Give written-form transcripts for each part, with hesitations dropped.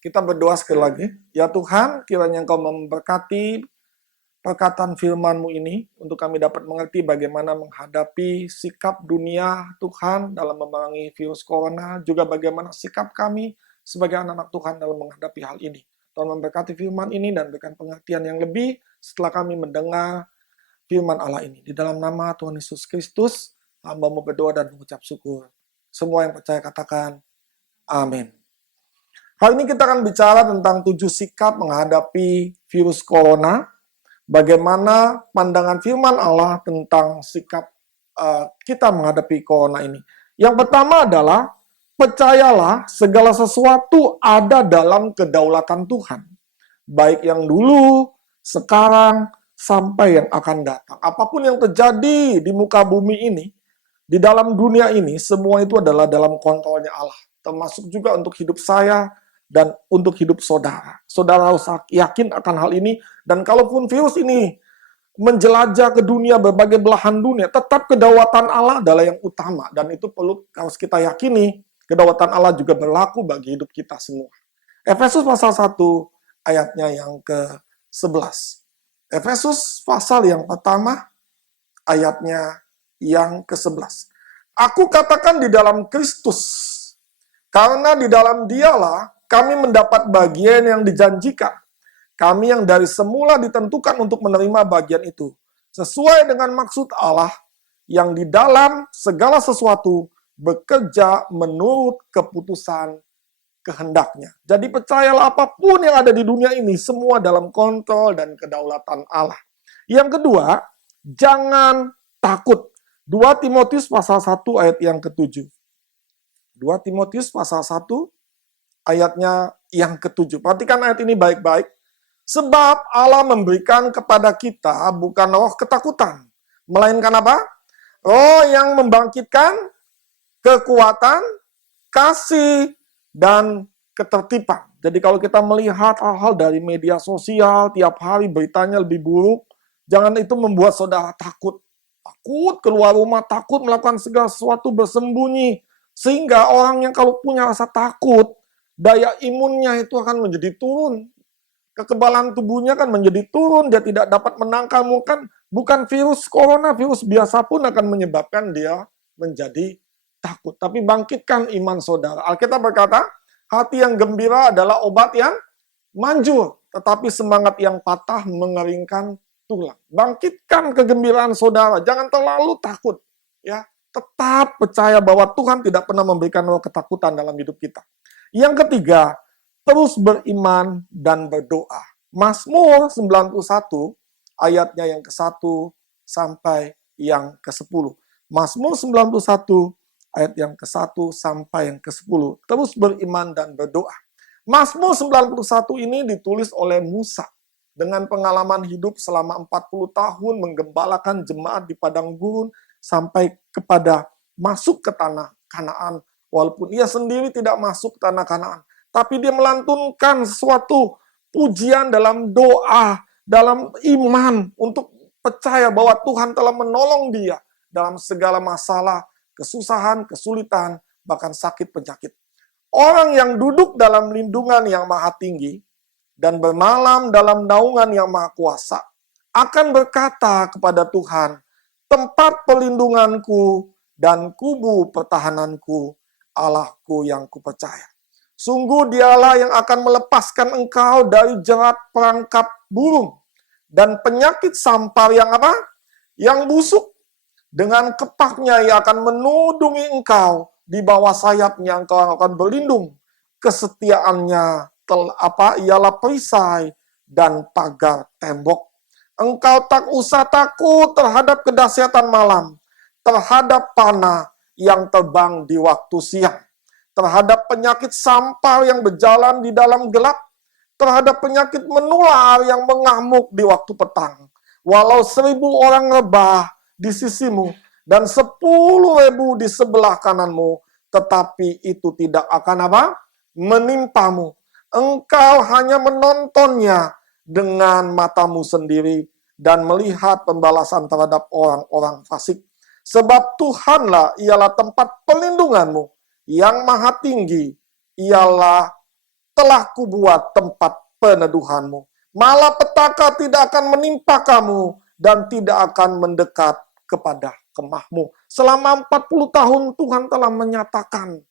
Kita berdoa sekali lagi. Ya Tuhan, kiranya Engkau memberkati perkataan firman-Mu ini untuk kami dapat mengerti bagaimana menghadapi sikap dunia Tuhan dalam memerangi virus corona, juga bagaimana sikap kami sebagai anak-anak Tuhan dalam menghadapi hal ini. Tuhan memberkati firman ini dan berikan pengertian yang lebih setelah kami mendengar firman Allah ini. Di dalam nama Tuhan Yesus Kristus, hamba-Mu berdoa dan mengucap syukur. Semua yang percaya katakan, amin. Hari ini kita akan bicara tentang 7 sikap menghadapi virus corona. Bagaimana pandangan firman Allah tentang sikap kita menghadapi corona ini. Yang pertama adalah, percayalah segala sesuatu ada dalam kedaulatan Tuhan. Baik yang dulu, sekarang, sampai yang akan datang. Apapun yang terjadi di muka bumi ini, di dalam dunia ini, semua itu adalah dalam kontrolnya Allah. Termasuk juga untuk hidup saya, dan untuk hidup saudara. Saudara harus yakin akan hal ini, dan kalaupun virus ini menjelajah ke dunia, berbagai belahan dunia, tetap kedaulatan Allah adalah yang utama, dan itu harus kita yakini, kedaulatan Allah juga berlaku bagi hidup kita semua. Efesus pasal 1 ayatnya yang ke-11. Efesus pasal yang pertama ayatnya yang ke-11. Aku katakan di dalam Kristus, karena di dalam Dialah kami mendapat bagian yang dijanjikan. Kami yang dari semula ditentukan untuk menerima bagian itu, sesuai dengan maksud Allah yang di dalam segala sesuatu bekerja menurut keputusan kehendaknya. Jadi percayalah apapun yang ada di dunia ini, semua dalam kontrol dan kedaulatan Allah. Yang kedua, jangan takut. 2 Timotius pasal 1 ayat yang ke-7. 2 Timotius pasal 1 ayatnya yang ke-7. Perhatikan ayat ini baik-baik. Sebab Allah memberikan kepada kita bukan roh ketakutan, melainkan apa? Roh yang membangkitkan kekuatan, kasih, dan ketertiban. Jadi kalau kita melihat hal-hal dari media sosial, tiap hari beritanya lebih buruk, jangan itu membuat saudara takut. Takut keluar rumah, takut melakukan segala sesuatu bersembunyi. Sehingga orang yang kalau punya rasa takut, daya imunnya itu akan menjadi turun. Kekebalan tubuhnya kan menjadi turun, dia tidak dapat menangkal. Bukan virus corona, virus biasa pun akan menyebabkan dia menjadi takut. Tapi bangkitkan iman saudara. Alkitab berkata, hati yang gembira adalah obat yang manjur, tetapi semangat yang patah mengeringkan tulang. Bangkitkan kegembiraan saudara, jangan terlalu takut. Ya, tetap percaya bahwa Tuhan tidak pernah memberikan roh ketakutan dalam hidup kita. Yang ketiga, terus beriman dan berdoa. Mazmur 91 ayatnya yang ke-1 sampai yang ke-10. Mazmur 91 ayat yang ke-1 sampai yang ke-10. Terus beriman dan berdoa. Mazmur 91 ini ditulis oleh Musa dengan pengalaman hidup selama 40 tahun menggembalakan jemaat di padang gurun sampai kepada masuk ke tanah Kanaan. Walaupun ia sendiri tidak masuk ke tanah Kanaan, tapi dia melantunkan sesuatu pujian dalam doa, dalam iman, untuk percaya bahwa Tuhan telah menolong dia dalam segala masalah, kesusahan, kesulitan, bahkan sakit penyakit. Orang yang duduk dalam lindungan yang maha tinggi dan bermalam dalam naungan yang maha kuasa akan berkata kepada Tuhan, tempat pelindunganku dan kubu pertahananku, Allahku yang kupercaya. Sungguh dialah yang akan melepaskan engkau dari jerat perangkap burung dan penyakit sampar yang apa? Yang busuk. Dengan kepaknya ia akan menudungi engkau, di bawah sayapnya engkau akan berlindung. Kesetiaannya ialah perisai dan pagar tembok. Engkau tak usah takut terhadap kedahsyatan malam, terhadap panah yang terbang di waktu siang, terhadap penyakit sampar yang berjalan di dalam gelap, terhadap penyakit menular yang mengamuk di waktu petang. Walau 1.000 orang rebah di sisimu dan 10.000 di sebelah kananmu, tetapi itu tidak akan apa? Menimpamu. Engkau hanya menontonnya dengan matamu sendiri dan melihat pembalasan terhadap orang-orang fasik. Sebab Tuhanlah ialah tempat pelindunganmu yang maha tinggi, ialah telah kubuat tempat peneduhanmu. Malapetaka tidak akan menimpa kamu dan tidak akan mendekat kepada kemahmu. Selama 40 tahun Tuhan telah menyatakan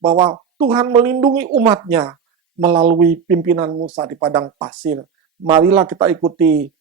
bahwa Tuhan melindungi umatnya melalui pimpinan Musa di padang pasir. Marilah kita ikuti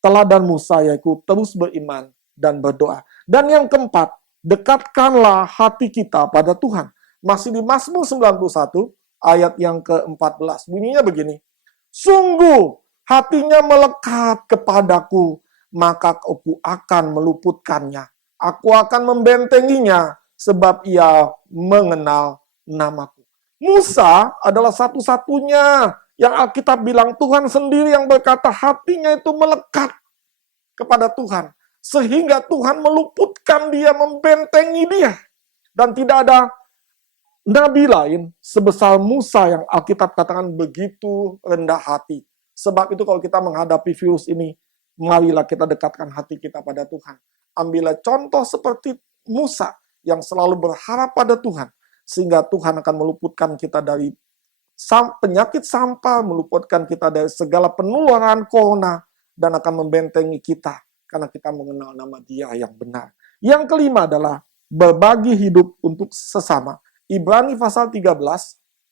teladan Musa, yaitu terus beriman dan berdoa. Dan yang keempat, dekatkanlah hati kita pada Tuhan. Masih di Mazmur 91, ayat yang ke-14. Bunyinya begini, sungguh hatinya melekat kepadaku, maka aku akan meluputkannya. Aku akan membentenginya, sebab ia mengenal namaku. Musa adalah satu-satunya yang Alkitab bilang Tuhan sendiri yang berkata hatinya itu melekat kepada Tuhan. Sehingga Tuhan meluputkan dia, membentengi dia. Dan tidak ada nabi lain sebesar Musa yang Alkitab katakan begitu rendah hati. Sebab itu kalau kita menghadapi virus ini, marilah kita dekatkan hati kita pada Tuhan. Ambillah contoh seperti Musa yang selalu berharap pada Tuhan. Sehingga Tuhan akan meluputkan kita dari penyakit sampah, meluputkan kita dari segala penularan corona, dan akan membentengi kita karena kita mengenal nama Dia yang benar. Yang kelima adalah berbagi hidup untuk sesama. Ibrani pasal 13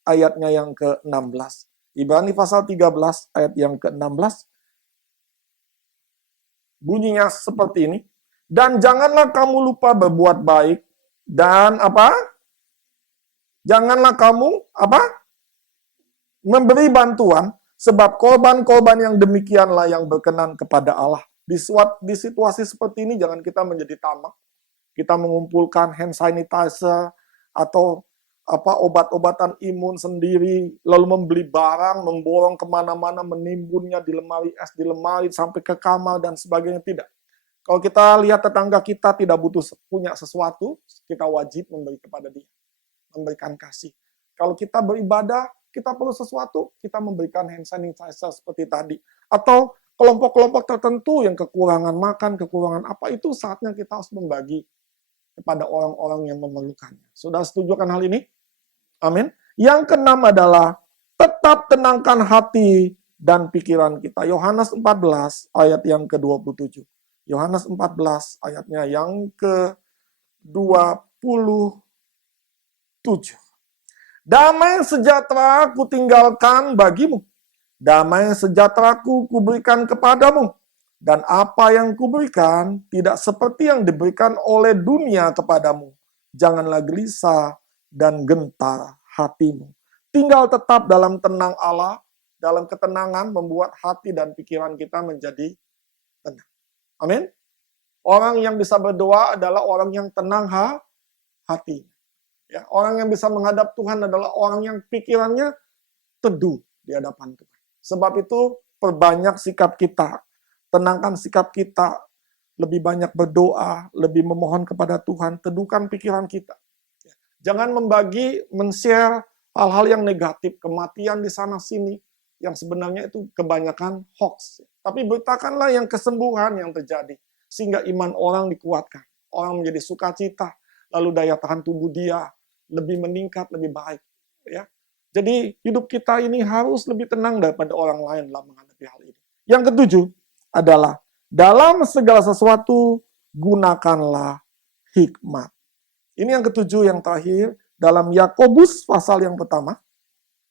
ayatnya yang ke-16. Ibrani pasal 13 ayat yang ke-16 bunyinya seperti ini. Dan janganlah kamu lupa berbuat baik dan apa? Janganlah kamu apa? Memberi bantuan, sebab korban-korban yang demikianlah yang berkenan kepada Allah. Di situasi seperti ini jangan kita menjadi tamak. Kita mengumpulkan hand sanitizer atau obat-obatan imun sendiri, lalu membeli barang, memborong kemana-mana, menimbunnya di lemari es, di lemari sampai ke kamar dan sebagainya. Tidak. Kalau kita lihat tetangga kita tidak butuh punya sesuatu, kita wajib memberi kepada dia, memberikan kasih. Kalau kita beribadah, kita perlu sesuatu, kita memberikan hand sanitizer seperti tadi. Atau kelompok-kelompok tertentu yang kekurangan makan, kekurangan apa, itu saatnya kita harus membagi kepada orang-orang yang memerlukannya. Sudah setuju kan hal ini? Amin. Yang keenam adalah tetap tenangkan hati dan pikiran kita. Yohanes 14 ayat yang ke-27. Yohanes 14 ayatnya yang ke-27. Damai sejahtera ku tinggalkan bagimu. Damai sejahtera-Ku kuberikan kepadamu. Dan apa yang kuberikan tidak seperti yang diberikan oleh dunia kepadamu. Janganlah gelisah dan gentar hatimu. Tinggal tetap dalam tenang Allah, dalam ketenangan membuat hati dan pikiran kita menjadi tenang. Amin. Orang yang bisa berdoa adalah orang yang tenang hati. Ya, orang yang bisa menghadap Tuhan adalah orang yang pikirannya teduh di hadapan Tuhan. Sebab itu perbanyak sikap kita, tenangkan sikap kita, lebih banyak berdoa, lebih memohon kepada Tuhan, teduhkan pikiran kita. Jangan men-share hal-hal yang negatif, kematian di sana-sini, yang sebenarnya itu kebanyakan hoax. Tapi beritakanlah yang kesembuhan yang terjadi, sehingga iman orang dikuatkan. Orang menjadi sukacita, lalu daya tahan tubuh dia lebih meningkat, lebih baik. Ya. Jadi hidup kita ini harus lebih tenang daripada orang lain dalam menghadapi hal ini. Yang ketujuh adalah dalam segala sesuatu gunakanlah hikmat. Ini yang ketujuh, yang terakhir dalam Yakobus pasal yang pertama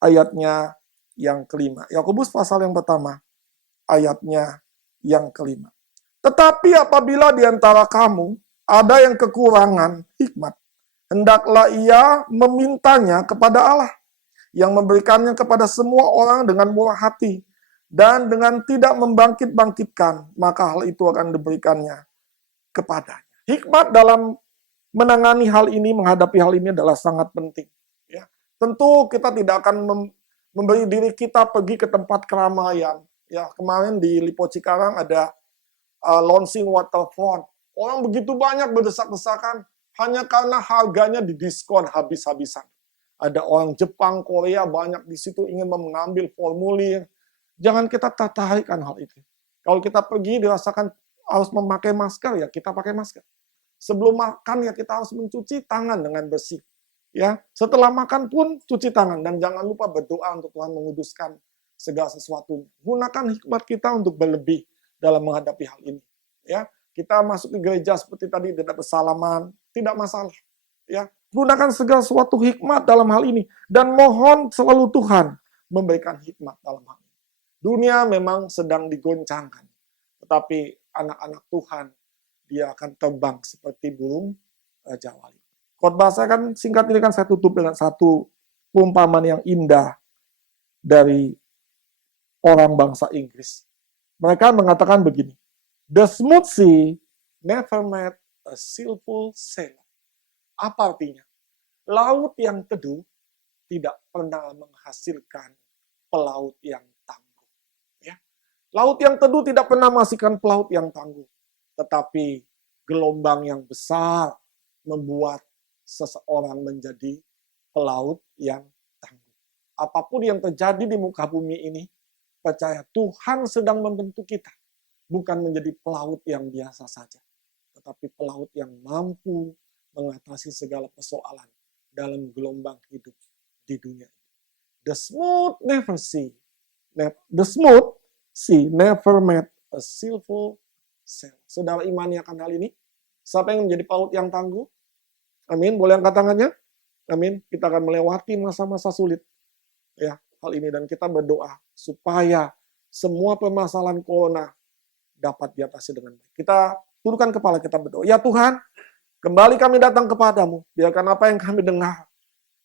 ayatnya yang kelima. Yakobus pasal yang pertama ayatnya yang kelima. Tetapi apabila di antara kamu ada yang kekurangan hikmat, hendaklah ia memintanya kepada Allah, yang memberikannya kepada semua orang dengan murah hati, dan dengan tidak membangkit-bangkitkan, maka hal itu akan diberikannya kepadanya. Hikmat dalam menangani hal ini, menghadapi hal ini adalah sangat penting. Ya. Tentu kita tidak akan memberi diri kita pergi ke tempat keramaian. Ya, kemarin di Lipo Cikarang ada launching waterfront. Orang begitu banyak berdesak-desakan hanya karena harganya didiskon habis-habisan. Ada orang Jepang, Korea banyak di situ ingin mengambil formulir. Jangan kita tertarikkan hal itu. Kalau kita pergi dirasakan harus memakai masker, ya kita pakai masker. Sebelum makan ya kita harus mencuci tangan dengan bersih. Ya, setelah makan pun cuci tangan dan jangan lupa berdoa untuk Tuhan menguduskan segala sesuatu. Gunakan hikmat kita untuk berlebih dalam menghadapi hal ini. Ya, kita masuk ke gereja seperti tadi tidak bersalaman, tidak masalah. Ya, gunakan segala sesuatu hikmat dalam hal ini dan mohon selalu Tuhan memberikan hikmat dalam hal ini. Dunia memang sedang digoncangkan, tetapi anak-anak Tuhan dia akan terbang seperti burung jawali. Khotbah saya kan singkat ini kan saya tutup dengan satu perumpamaan yang indah dari orang bangsa Inggris. Mereka mengatakan begini, "The smooth sea never met a skillful sailor." Apa artinya? Laut yang teduh tidak pernah menghasilkan pelaut yang tangguh. Ya. Laut yang teduh tidak pernah menghasilkan pelaut yang tangguh. Tetapi gelombang yang besar membuat seseorang menjadi pelaut yang tangguh. Apapun yang terjadi di muka bumi ini, percaya Tuhan sedang membentuk kita. Bukan menjadi pelaut yang biasa saja, tetapi pelaut yang mampu mengatasi segala persoalan dalam gelombang hidup di dunia. The smooth sea never met a skillful sailor. Saudara imani akan hal ini? Siapa yang menjadi pelaut yang tangguh? Amin. Boleh angkat tangannya? Amin. Kita akan melewati masa-masa sulit. Ya, hal ini dan kita berdoa supaya semua permasalahan corona dapat diatasi dengan baik. Kita tundukkan kepala, kita berdoa. Ya Tuhan, kembali kami datang kepadamu. Biarkan apa yang kami dengar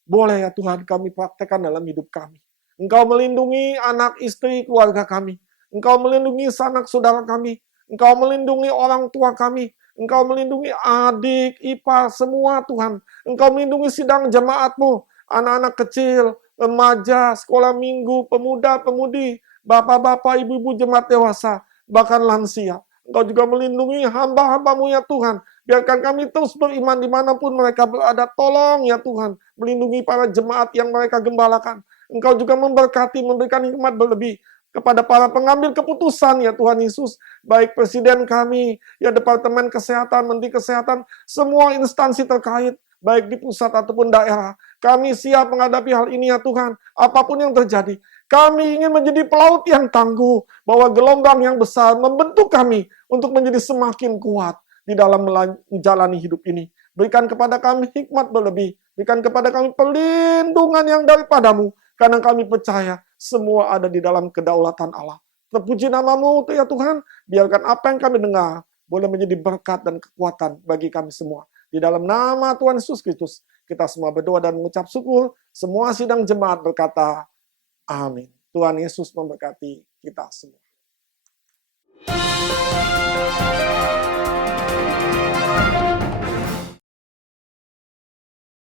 boleh ya Tuhan kami praktekkan dalam hidup kami. Engkau melindungi anak, istri, keluarga kami. Engkau melindungi sanak saudara kami. Engkau melindungi orang tua kami. Engkau melindungi adik, ipar, semua Tuhan. Engkau melindungi sidang jemaat-Mu. Anak-anak kecil, remaja, sekolah minggu, pemuda, pemudi, bapak-bapak, ibu-ibu jemaat dewasa, bahkan lansia. Engkau juga melindungi hamba-hamba-Mu ya Tuhan. Biarkan kami terus beriman dimanapun mereka berada. Tolong ya Tuhan, melindungi para jemaat yang mereka gembalakan. Engkau juga memberkati, memberikan hikmat berlebih kepada para pengambil keputusan ya Tuhan Yesus, baik presiden kami, ya Departemen Kesehatan, Menteri Kesehatan, semua instansi terkait, baik di pusat ataupun daerah. Kami siap menghadapi hal ini ya Tuhan, apapun yang terjadi. Kami ingin menjadi pelaut yang tangguh, bahwa gelombang yang besar membentuk kami untuk menjadi semakin kuat di dalam menjalani hidup ini. Berikan kepada kami hikmat berlebih, berikan kepada kami perlindungan yang daripadamu, karena kami percaya semua ada di dalam kedaulatan Allah. Terpuji namamu ya Tuhan, biarkan apa yang kami dengar boleh menjadi berkat dan kekuatan bagi kami semua. Di dalam nama Tuhan Yesus Kristus, kita semua berdoa dan mengucap syukur. Semua sidang jemaat berkata, amin. Tuhan Yesus memberkati kita semua.